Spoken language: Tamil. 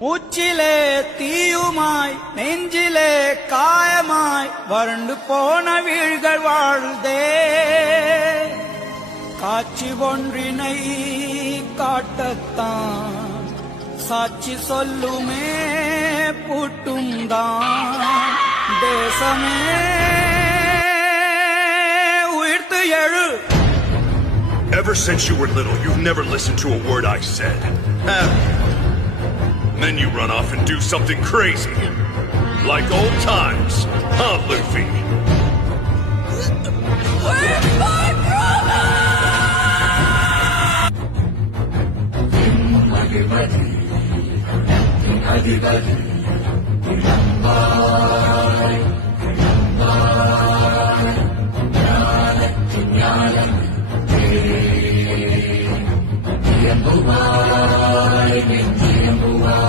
உச்சிலே தீயுமாய் நெஞ்சிலே காயமாய் வறண்டு போன வீழ்கள் வாழுதே. காட்சி ஒன்றினை காட்டத்தான் சாட்சி சொல்லுமே பூட்டும் தான். தேசமே உயிர்த்து எழு. Ever since you were little, you've never listened to a word I said, have you? Then you run off and do something crazy. Like old times, huh, Luffy? Where's my brother? Yang